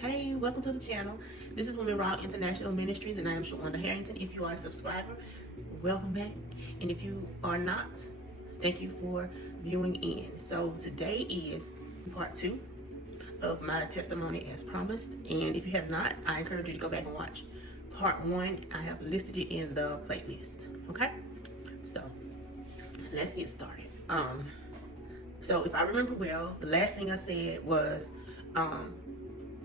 Hey, welcome to the channel. This is Women Rock International Ministries, and I am Shawanda Harrington. If you are a subscriber, welcome back. And if you are not, thank you for viewing in. So today is part 2 of my testimony as promised. And if you have not, I encourage you to go back and watch part 1. I have listed it in the playlist. Okay? So let's get started. So if I remember well, the last thing I said was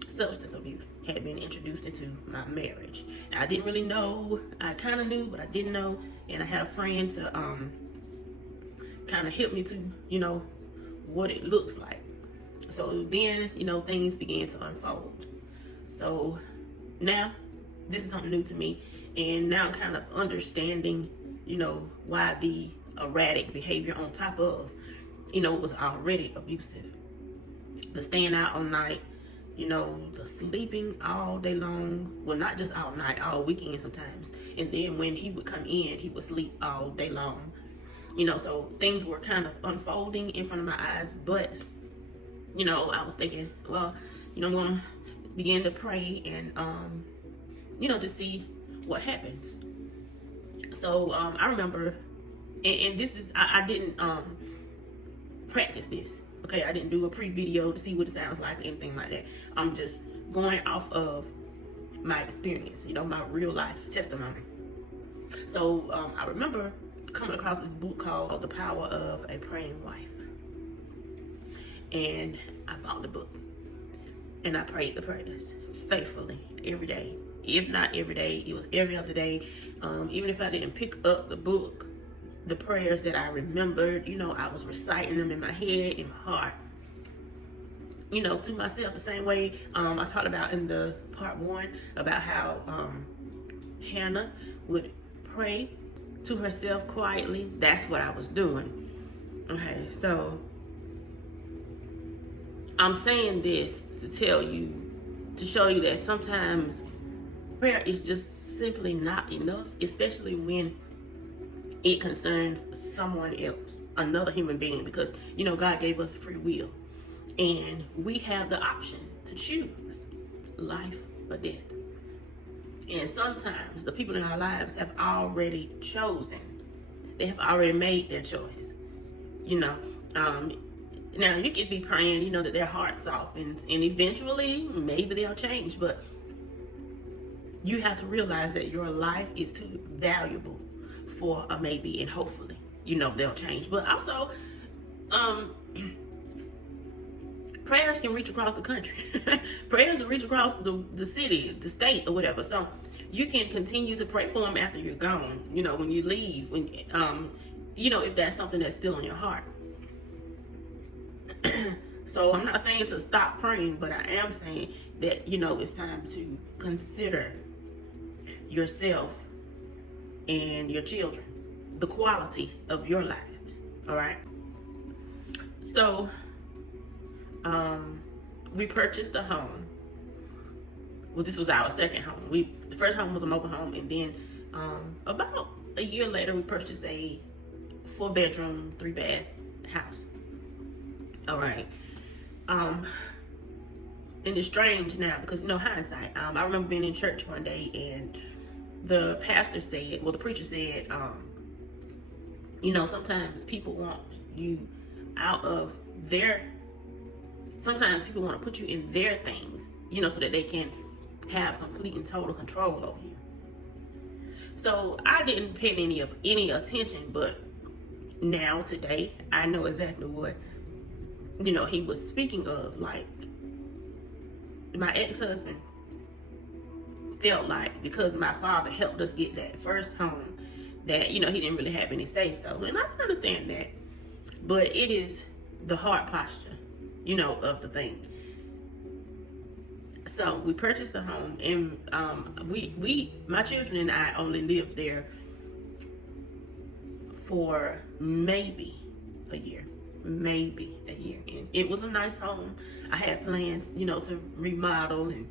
substance abuse had been introduced into my marriage. And I didn't really know. I kind of knew, but I didn't know. And I had a friend to kind of help me to, what it looks like. So then, things began to unfold. So now, this is something new to me. And now I'm kind of understanding, why the erratic behavior on top of, it was already abusive. The staying out all night, the sleeping all day long. Well, not just all night, all weekend sometimes. And then when he would come in, he would sleep all day long. So things were kind of unfolding in front of my eyes. But, I was thinking, well, I'm going to begin to pray and, to see what happens. So I remember, and this is, I didn't practice this. Okay, I didn't do a pre-video to see what it sounds like or anything like that. I'm just going off of my experience, my real life testimony. So I remember coming across this book called The Power of a Praying Wife. And I bought the book. And I prayed the prayers faithfully every day. If not every day, it was every other day. Even if I didn't pick up the book, the prayers that I remembered, I was reciting them in my head, in my heart, to myself, the same way I talked about in the part 1 about how Hannah would pray to herself quietly. That's what I was doing. Okay, so I'm saying this to tell you, to show you that sometimes prayer is just simply not enough, especially when it concerns someone else, another human being, because, God gave us free will. And we have the option to choose life or death. And sometimes the people in our lives have already chosen. They have already made their choice. Now you could be praying, that their heart softens, and eventually maybe they'll change. But you have to realize that your life is too valuable for a maybe, and hopefully, they'll change. But also, prayers can reach across the country. Prayers can reach across the city, the state, or whatever. So you can continue to pray for them after you're gone. When you leave, when if that's something that's still on your heart. So I'm not saying to stop praying, but I am saying that it's time to consider yourself and your children, the quality of your lives. All right. So we purchased a home. Well, this was our second home. The first home was a mobile home, and then about a year later we purchased a 4-bedroom, 3-bath house. All right. And it's strange now because hindsight. I remember being in church one day, and the pastor said, the preacher said, sometimes people want you out of sometimes people want to put you in their things, so that they can have complete and total control over you. So I didn't pay any attention, but now today I know exactly what, he was speaking of. Like, my ex-husband felt like because my father helped us get that first home that, he didn't really have any say so. And I can understand that. But it is the heart posture, of the thing. So we purchased the home, and my children and I only lived there for maybe a year. And it was a nice home. I had plans, to remodel and,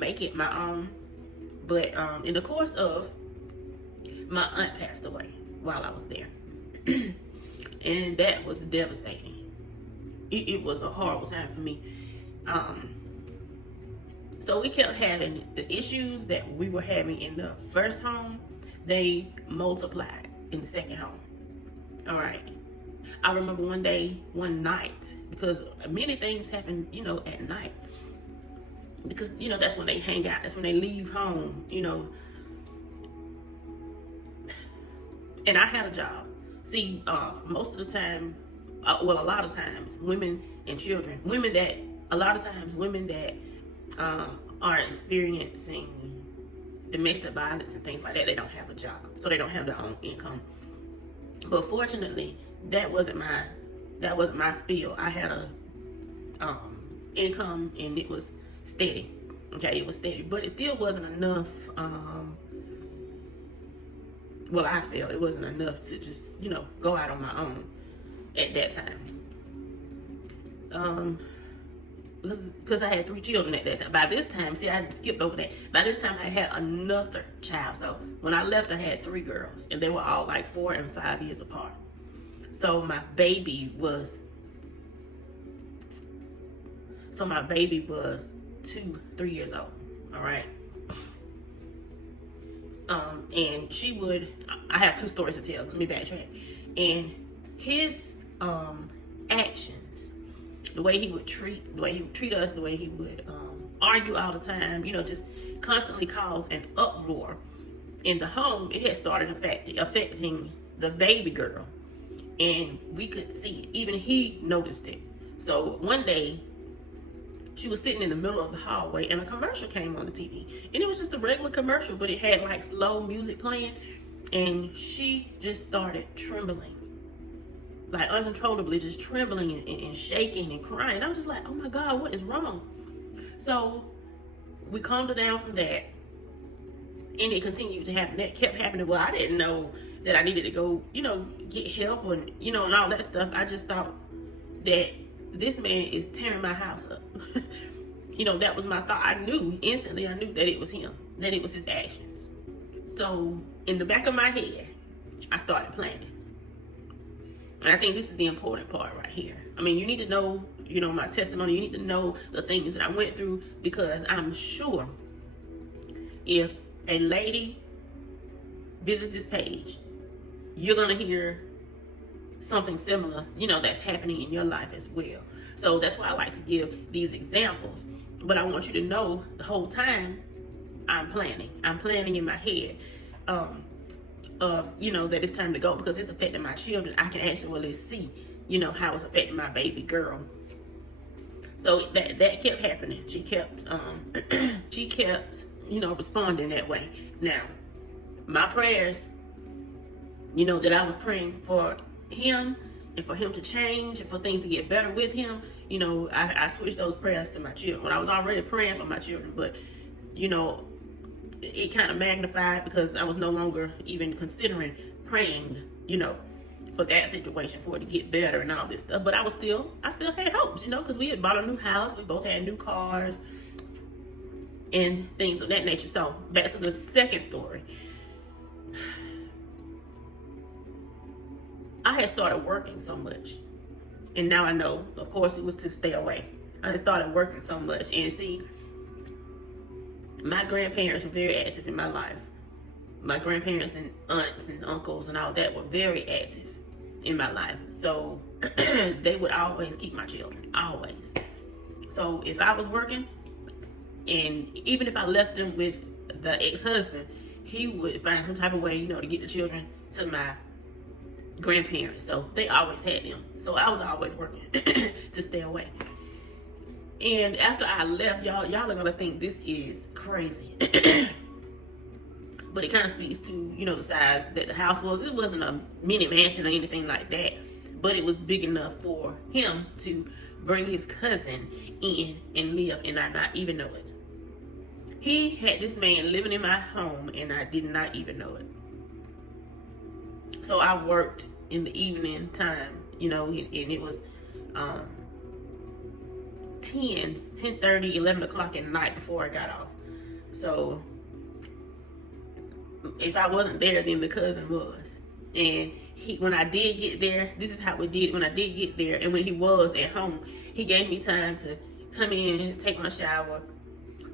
make it my own. But in the course of, my aunt passed away while I was there. And that was devastating. It was a horrible time for me. So we kept having the issues that we were having in the first home, they multiplied in the second home. All right. I remember one night, because many things happen, at night. Because, that's when they hang out. That's when they leave home, And I had a job. See, most of the time, a lot of times, women and children, women that are experiencing domestic violence and things like that, they don't have a job. So they don't have their own income. But fortunately, that wasn't my spiel. I had a income, and it was steady. Okay, it was steady, but it still wasn't enough. Well, I felt it wasn't enough to just go out on my own at that time. Because I had 3 children at that time. By this time, see, I skipped over that. By this time, I had another child. So when I left, I had 3 girls, and they were all like 4 and 5 years apart. So my baby was 2-3 years old. All right. And I have 2 stories to tell. Let me backtrack. And his actions, the way he would treat us, the way he would argue all the time, just constantly cause an uproar in the home. It had started affecting the baby girl, and we could see it. Even he noticed it. So one day, she was sitting in the middle of the hallway, and a commercial came on the TV, and it was just a regular commercial, but it had like slow music playing, and she just started trembling, like uncontrollably, just trembling and shaking and crying. I was just like, oh my God, what is wrong? So we calmed her down from that, and it continued to happen. That kept happening. Well, I didn't know that I needed to go, get help and and all that stuff. I just thought that this man is tearing my house up. That was my thought. I knew instantly that it was him, that it was his actions. So in the back of my head, I started planning. And I think this is the important part right here. I mean, you need to know, my testimony. You need to know the things that I went through, because I'm sure if a lady visits this page, you're going to hear something similar, that's happening in your life as well. So that's why I like to give these examples. But I want you to know the whole time I'm planning. I'm planning in my head that it's time to go, because it's affecting my children. I can actually see, how it's affecting my baby girl. So that kept happening. She kept responding that way. Now, my prayers, that I was praying for him and for him to change and for things to get better with him, I switched those prayers to my children. When I was already praying for my children, but it kind of magnified, because I was no longer even considering praying, for that situation, for it to get better and all this stuff. But I still had hopes, because we had bought a new house, we both had new cars and things of that nature. So back to the second story. I had started working so much, and now I know, of course, it was to stay away. I had started working so much, and see, my grandparents were very active in my life. My grandparents and aunts and uncles and all that were very active in my life. So they would always keep my children, always. So if I was working, and even if I left them with the ex-husband, he would find some type of way, to get the children to my grandparents. So they always had them. So I was always working to stay away. And after I left, y'all are gonna think this is crazy. But it kind of speaks to, the size that the house was. It wasn't a mini mansion or anything like that, but it was big enough for him to bring his cousin in and live, and I not even know it. He had this man living in my home, and I did not even know it. So I worked in the evening time, and it was 10:30, 11 o'clock at night before I got off. So if I wasn't there, then the cousin was. And when I did get there, this is how we did it. When I did get there, and when he was at home, he gave me time to come in, take my shower,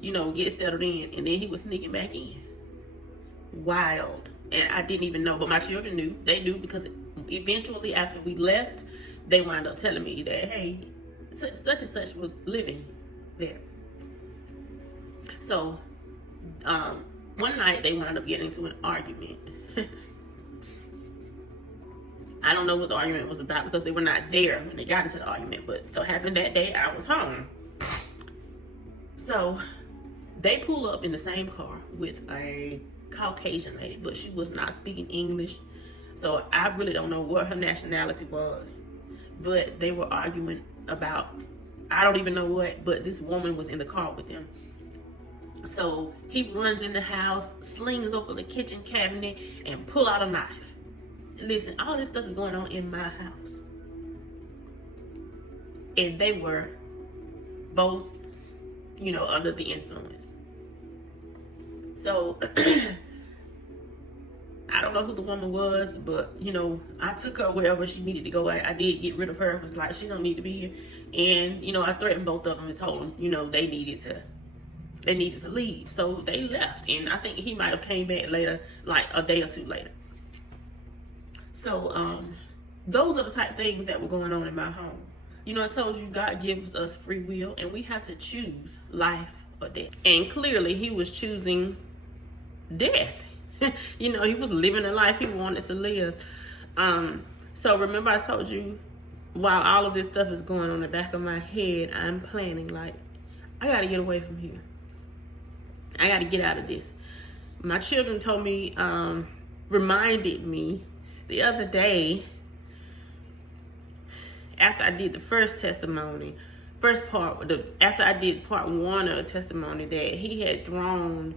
get settled in, and then he was sneaking back in. Wild. And I didn't even know, but my children knew. They knew because eventually after we left, they wound up telling me that, hey, such and such was living there. So one night they wound up getting into an argument. I don't know what the argument was about because they were not there when they got into the argument, but so happened that day I was home. So they pull up in the same car with a Caucasian lady, but she was not speaking English. So I really don't know what her nationality was, but they were arguing about, I don't even know what, but this woman was in the car with them. So he runs in the house, slings open the kitchen cabinet, and pull out a knife. Listen, all this stuff is going on in my house. And they were both, under the influence. So, I don't know who the woman was, but, I took her wherever she needed to go. I did get rid of her. It was like, she don't need to be here. And, I threatened both of them and told them, they needed to leave. So they left. And I think he might have came back later, like a day or two later. So, those are the type of things that were going on in my home. I told you God gives us free will, and we have to choose life or death. And clearly, he was choosing death. He was living a life he wanted to live. So remember I told you, while all of this stuff is going on in the back of my head, I'm planning, like, I got to get away from here. I got to get out of this. My children told me, reminded me the other day, after I did the first testimony, after I did part 1 of the testimony, that he had thrown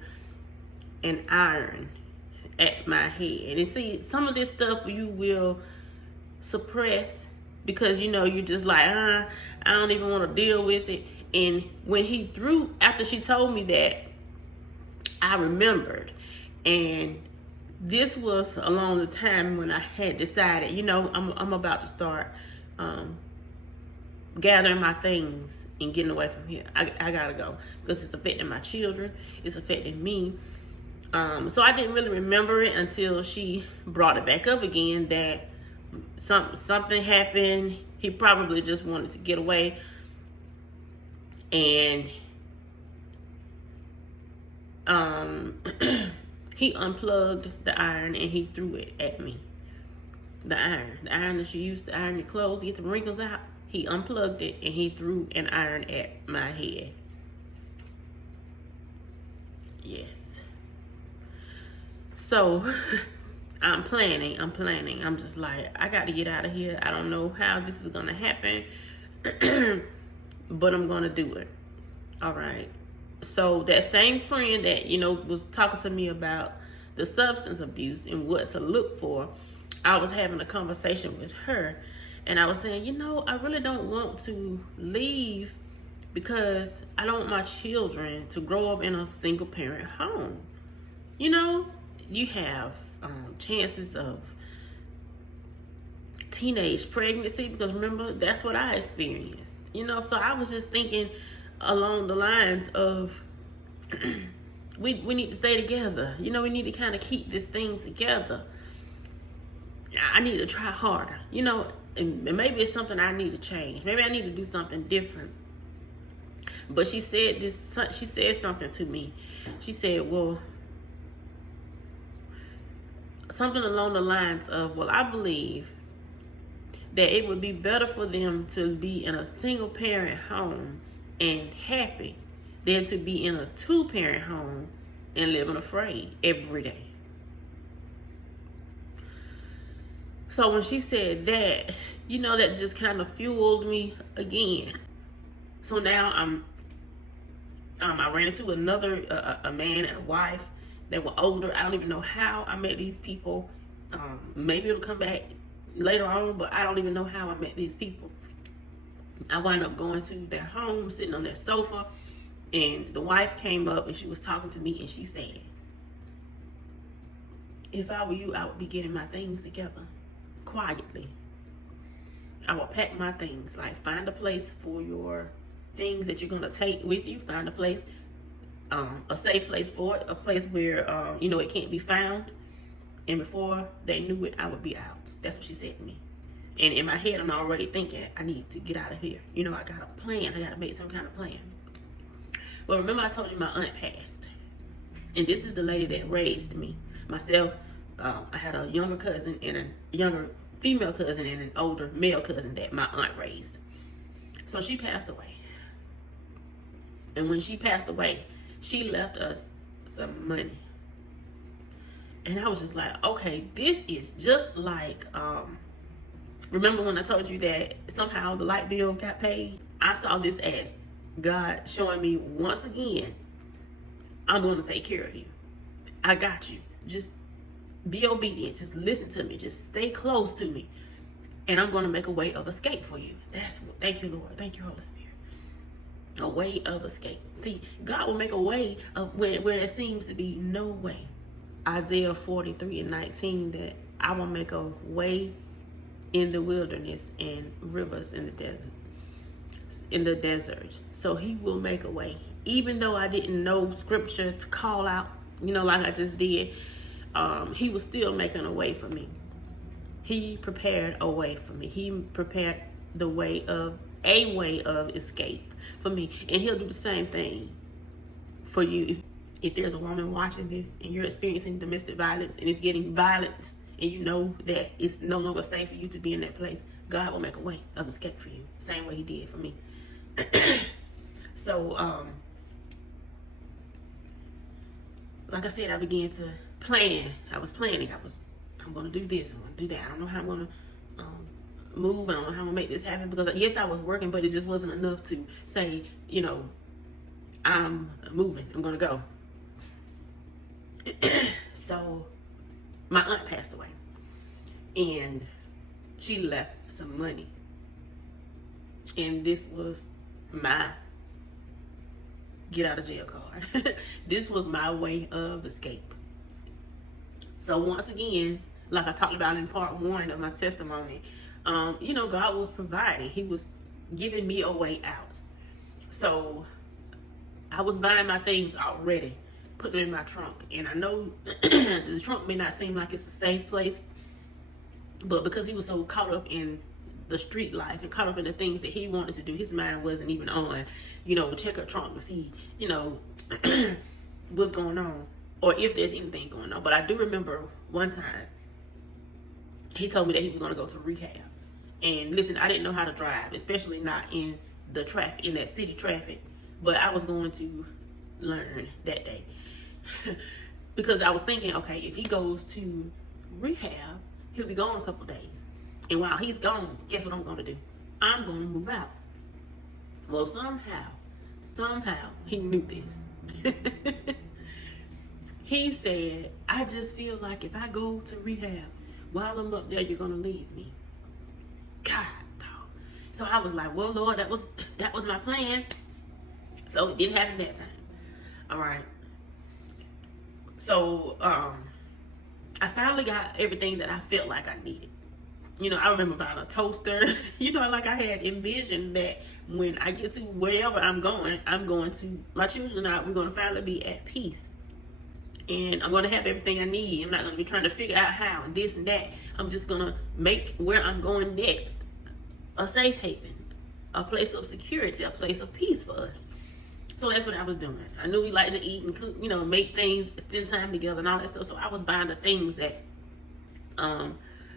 an iron at my head. And see, some of this stuff you will suppress because you're just like, I don't even want to deal with it. And when he threw, after she told me that, I remembered. And this was along the time when I had decided, I'm about to start gathering my things and getting away from here. I gotta go because it's affecting my children. It's affecting me. So I didn't really remember it until she brought it back up again that something happened. He probably just wanted to get away. And he unplugged the iron and he threw it at me. The iron that you used to iron your clothes, get the wrinkles out. He unplugged it and he threw an iron at my head. Yes. So I'm planning. I'm just like, I got to get out of here. I don't know how this is going to happen, but I'm going to do it. All right. So that same friend that, was talking to me about the substance abuse and what to look for, I was having a conversation with her, and I was saying, I really don't want to leave because I don't want my children to grow up in a single parent home. You have chances of teenage pregnancy, because remember, that's what I experienced. So I was just thinking along the lines of we need to stay together. We need to kind of keep this thing together. I need to try harder, and maybe it's something I need to change. Maybe I need to do something different. But she said something to me. She said, well, something along the lines of, well, I believe that it would be better for them to be in a single parent home and happy than to be in a 2-parent home and living afraid every day. So when she said that, that just kind of fueled me again. So now I ran into another a man and a wife that were older. I don't even know how I met these people. Maybe it'll come back later on, but I don't even know how I met these people. I wound up going to their home, sitting on their sofa, and the wife came up and she was talking to me, and she said, if I were you, I would be getting my things together quietly. I will pack my things, like find a place for your things that you're going to take with you. Find a place a safe place for it, a place where, you know, it can't be found. And before they knew it, I would be out. That's what she said to me. And in my head, I'm already thinking, I need to get out of here. You know, I got a plan. I got to make some kind of plan. But remember I told you my aunt passed. And this is the lady that raised me. Myself, I had a younger cousin and a younger female cousin and an older male cousin that my aunt raised. So she passed away. And when she passed away, she left us some money. And I was just like, okay, this is just like, remember when I told you that somehow the light bill got paid? I saw this as God showing me once again, I'm going to take care of you. I got you. Just be obedient. Just listen to me. Just stay close to me. And I'm going to make a way of escape for you. Thank you, Lord. Thank you, Holy Spirit. A way of escape. See, God will make a way of where there seems to be no way. Isaiah 43:19, that I will make a way in the wilderness and rivers in the desert. So he will make a way. Even though I didn't know scripture to call out, you know, like I just did, he was still making a way for me. He prepared a way for me. He prepared a way of escape for me. And he'll do the same thing for you. If there's a woman watching this and you're experiencing domestic violence and it's getting violent and you know that it's no longer safe for you to be in that place, God will make a way of escape for you. Same way he did for me. So, like I said, I began to plan. I was planning. I'm going to do this. I'm going to do that. I don't know how I'm going to move. I don't know how I'm going to make this happen. Because, yes, I was working, but it just wasn't enough to say, you know, I'm moving. I'm going to go. So my aunt passed away and she left some money, and this was my get out of jail card. This was my way of escape. So once again, like I talked about in part 1 of my testimony, you know, God was providing. He was giving me a way out. So I was buying my things already, put them in my trunk. And I know the trunk may not seem like it's a safe place, but because he was so caught up in the street life and caught up in the things that he wanted to do, his mind wasn't even on, you know, check her trunk to see, you know, what's going on or if there's anything going on. But I do remember one time he told me that he was going to go to rehab. And listen, I didn't know how to drive, especially not in the traffic, in that city traffic. But I was going to learn that day. Because I was thinking, okay, if he goes to rehab, he'll be gone a couple days. And while he's gone, guess what I'm going to do? I'm going to move out. Well, somehow, he knew this. He said, I just feel like if I go to rehab, while I'm up there, you're going to leave me. God, dog. So I was like, well, Lord, that was my plan. So it didn't happen that time. All right. So I finally got everything that I felt like I needed. You know, I remember buying a toaster. You know, like I had envisioned that when I get to wherever I'm going to, my children and I, we're going to finally be at peace. And I'm going to have everything I need. I'm not going to be trying to figure out how and this and that. I'm just going to make where I'm going next a safe haven, a place of security, a place of peace for us. So that's what I was doing. I knew we liked to eat and cook, you know, make things, spend time together and all that stuff. So I was buying the things that,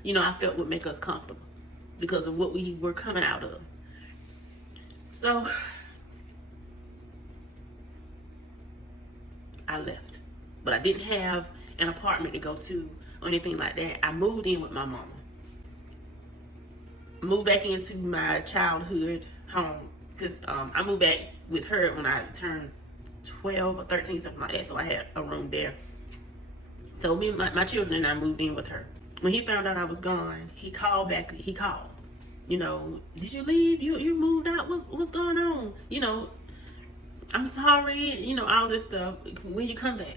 you know, I felt would make us comfortable because of what we were coming out of. So I left. But I didn't have an apartment to go to or anything like that. I moved in with my mama. Moved back into my childhood home. Because I moved back with her when I turned 12 or 13, something like that. So I had a room there. So me and my children and I moved in with her. When he found out I was gone, he called back. He called. You know, did you leave? You moved out? What's going on? You know, I'm sorry. You know, all this stuff. When you come back?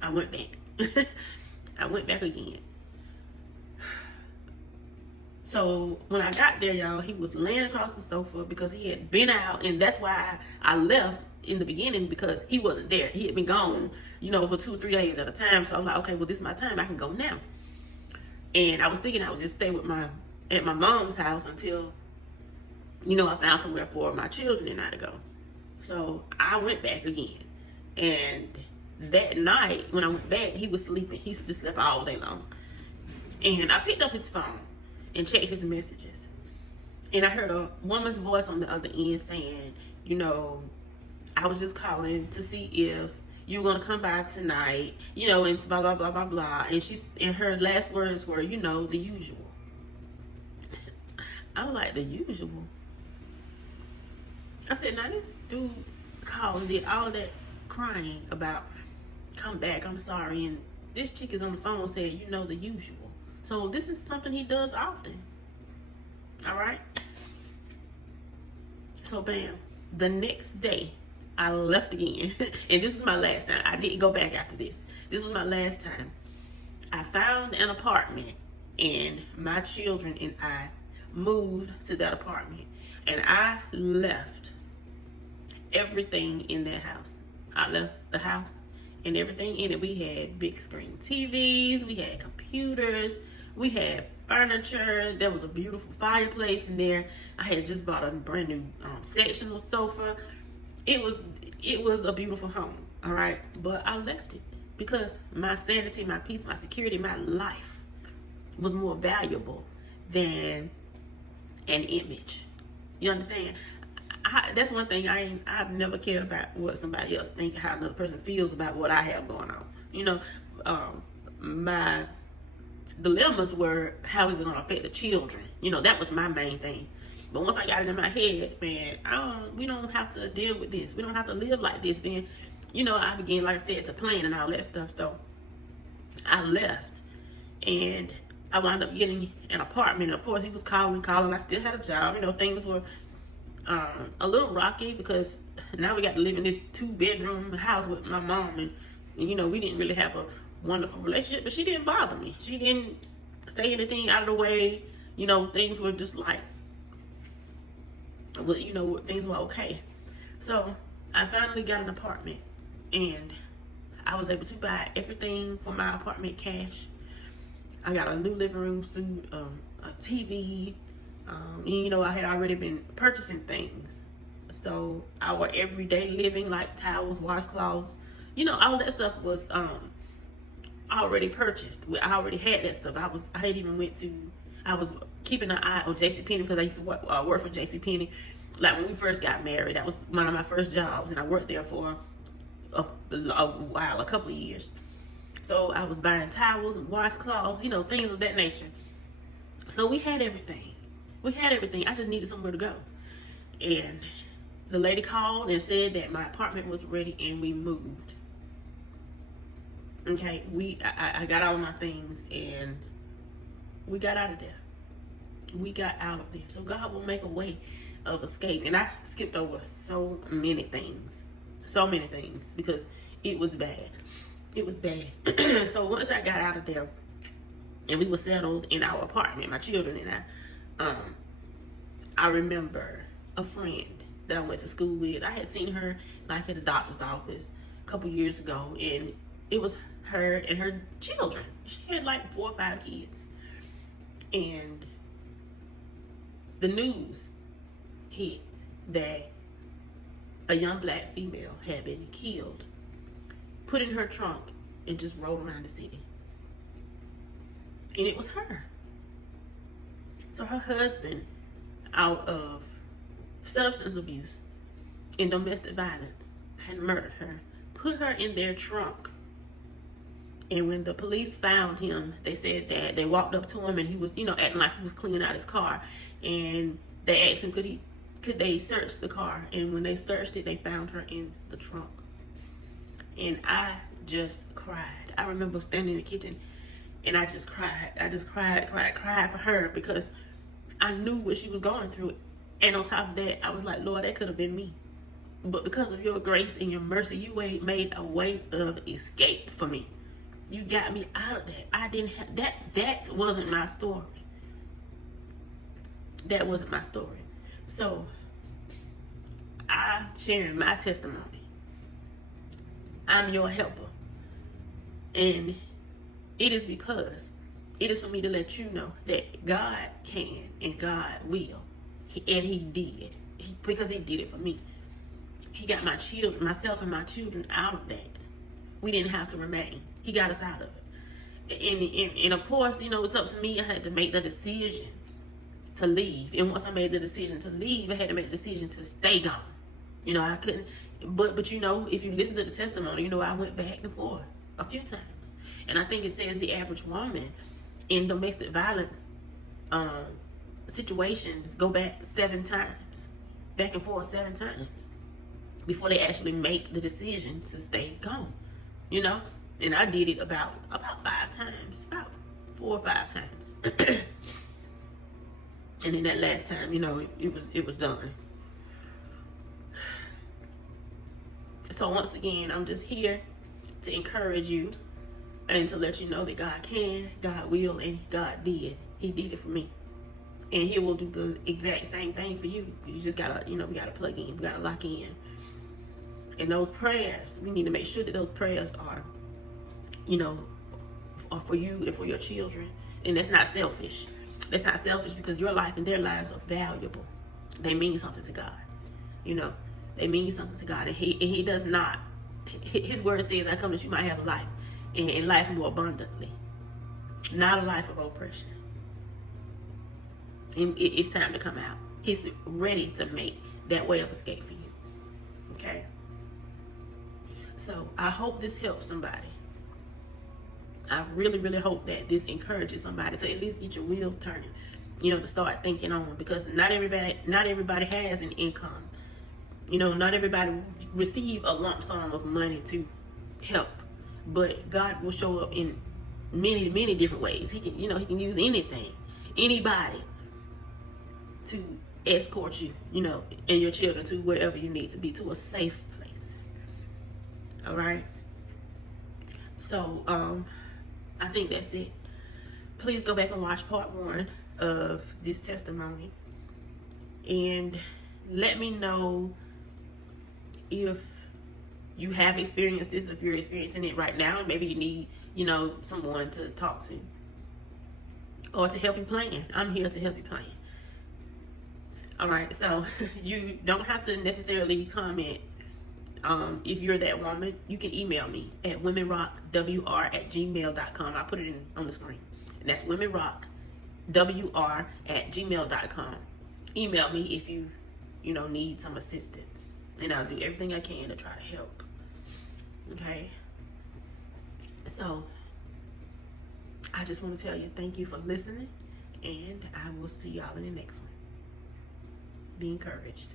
I went back. I went back again. So when I got there, y'all, he was laying across the sofa because he had been out, and that's why I left in the beginning because he wasn't there. He had been gone, for 2 or 3 days at a time. So I'm like, okay, well, this is my time. I can go now. And I was thinking I would just stay at my mom's house until, I found somewhere for my children and I to go. So I went back again. And that night, when I went back, he was sleeping. He just slept all day long. And I picked up his phone and checked his messages. And I heard a woman's voice on the other end saying, I was just calling to see if you were gonna come by tonight, and blah blah blah blah blah. And her last words were, the usual. I was like, the usual. I said, now this dude called and did all that crying about come back, I'm sorry, and this chick is on the phone saying, the usual. So this is something he does often. All right. So bam, the next day I left again. And this is my last time. I didn't go back after this. This was my last time. I found an apartment and my children and I moved to that apartment. And I left everything in that house. I left the house and everything in it. We had big screen TVs, we had computers, we had furniture. There was a beautiful fireplace in there. I had just bought a brand new sectional sofa. It was a beautiful home, all right? But I left it because my sanity, my peace, my security, my life was more valuable than an image. You understand? That's one thing I've never cared about what somebody else thinks, how another person feels about what I have going on. My dilemmas were, how is it going to affect the children? That was my main thing. But once I got it in my head, man, we don't have to deal with this. We don't have to live like this. Then, I began, like I said, to plan and all that stuff. So I left and I wound up getting an apartment. Of course, he was calling. I still had a job. Things were a little rocky because now we got to live in this 2-bedroom house with my mom. And we didn't really have a wonderful relationship, but she didn't bother me. She didn't say anything out of the way. Things were just like, things were okay. So I finally got an apartment and I was able to buy everything for my apartment cash. I got a new living room suite, a TV. I had already been purchasing things. So our everyday living, like towels, washcloths, all that stuff was already purchased. I already had that stuff. I was keeping an eye on JCPenney because I used to work for JCPenney. Like when we first got married, that was one of my first jobs, and I worked there for a while, a couple of years. So I was buying towels and washcloths, things of that nature. So we had everything. I just needed somewhere to go. And the lady called and said that my apartment was ready and we moved. Okay, I got all my things and we got out of there. So God will make a way of escape. And I skipped over so many things because it was bad. So once I got out of there and we were settled in our apartment, my children and I remember a friend that I went to school with. I had seen her like at the doctor's office a couple years ago, and it was her and her children. She had like 4 or 5 kids. And the news hit that a young black female had been killed, put in her trunk, and just rode around the city. And it was her. So her husband, out of substance abuse and domestic violence, had murdered her, put her in their trunk. And when the police found him, they said that they walked up to him and he was, acting like he was cleaning out his car. And they asked him, could they search the car? And when they searched it, they found her in the trunk. And I just cried. I remember standing in the kitchen and I just cried. I just cried for her because I knew what she was going through. And on top of that, I was like, Lord, that could have been me. But because of your grace and your mercy, you made a way of escape for me. You got me out of that. I didn't have that. That wasn't my story. That wasn't my story. So I'm sharing my testimony. I'm your helper. And it is because it is for me to let you know that God can and God will. And he did. Because he did it for me. He got my children, myself and my children out of that. We didn't have to remain. He got us out of it. And of course, you know, it's up to me. I had to make the decision to leave. And once I made the decision to leave, I had to make the decision to stay gone. You know, I couldn't. But you know, if you listen to the testimony, you know, I went back and forth a few times. And I think it says the average woman in domestic violence situations go back 7 times. Back and forth 7 times. Before they actually make the decision to stay gone. You know? And I did it about 5 times. About 4 or 5 times. And then that last time, you know, it was done. So once again, I'm just here to encourage you and to let you know that God can, God will, and God did. He did it for me. And he will do the exact same thing for you. You just gotta, you know, we gotta plug in, we gotta lock in. And those prayers, we need to make sure that those prayers are, you know, are for you and for your children. And that's not selfish. That's not selfish because your life and their lives are valuable. They mean something to God. You know, they mean something to God. And he does not. His word says, I come that you might have life and life more abundantly. Not a life of oppression. And it's time to come out. He's ready to make that way of escape for you. Okay? So I hope this helps somebody. I really, really hope that this encourages somebody to at least get your wheels turning, you know, to start thinking on, because not everybody has an income. You know, not everybody receive a lump sum of money to help, but God will show up in many, many different ways. He can, you know, he can use anything, anybody to escort you, you know, and your children to wherever you need to be, to a safe place. All right. So, I think that's it. Please go back and watch part 1 of this testimony and let me know if you have experienced this, if you're experiencing it right now, and maybe you need, you know, someone to talk to or to help you plan. I'm here to help you plan. All right, so you don't have to necessarily comment. If you're that woman, you can email me at womenrockwr@gmail.com. I put it on the screen. And that's womenrockwr@gmail.com. Email me if you know, need some assistance. And I'll do everything I can to try to help. Okay? So, I just want to tell you thank you for listening. And I will see y'all in the next one. Be encouraged.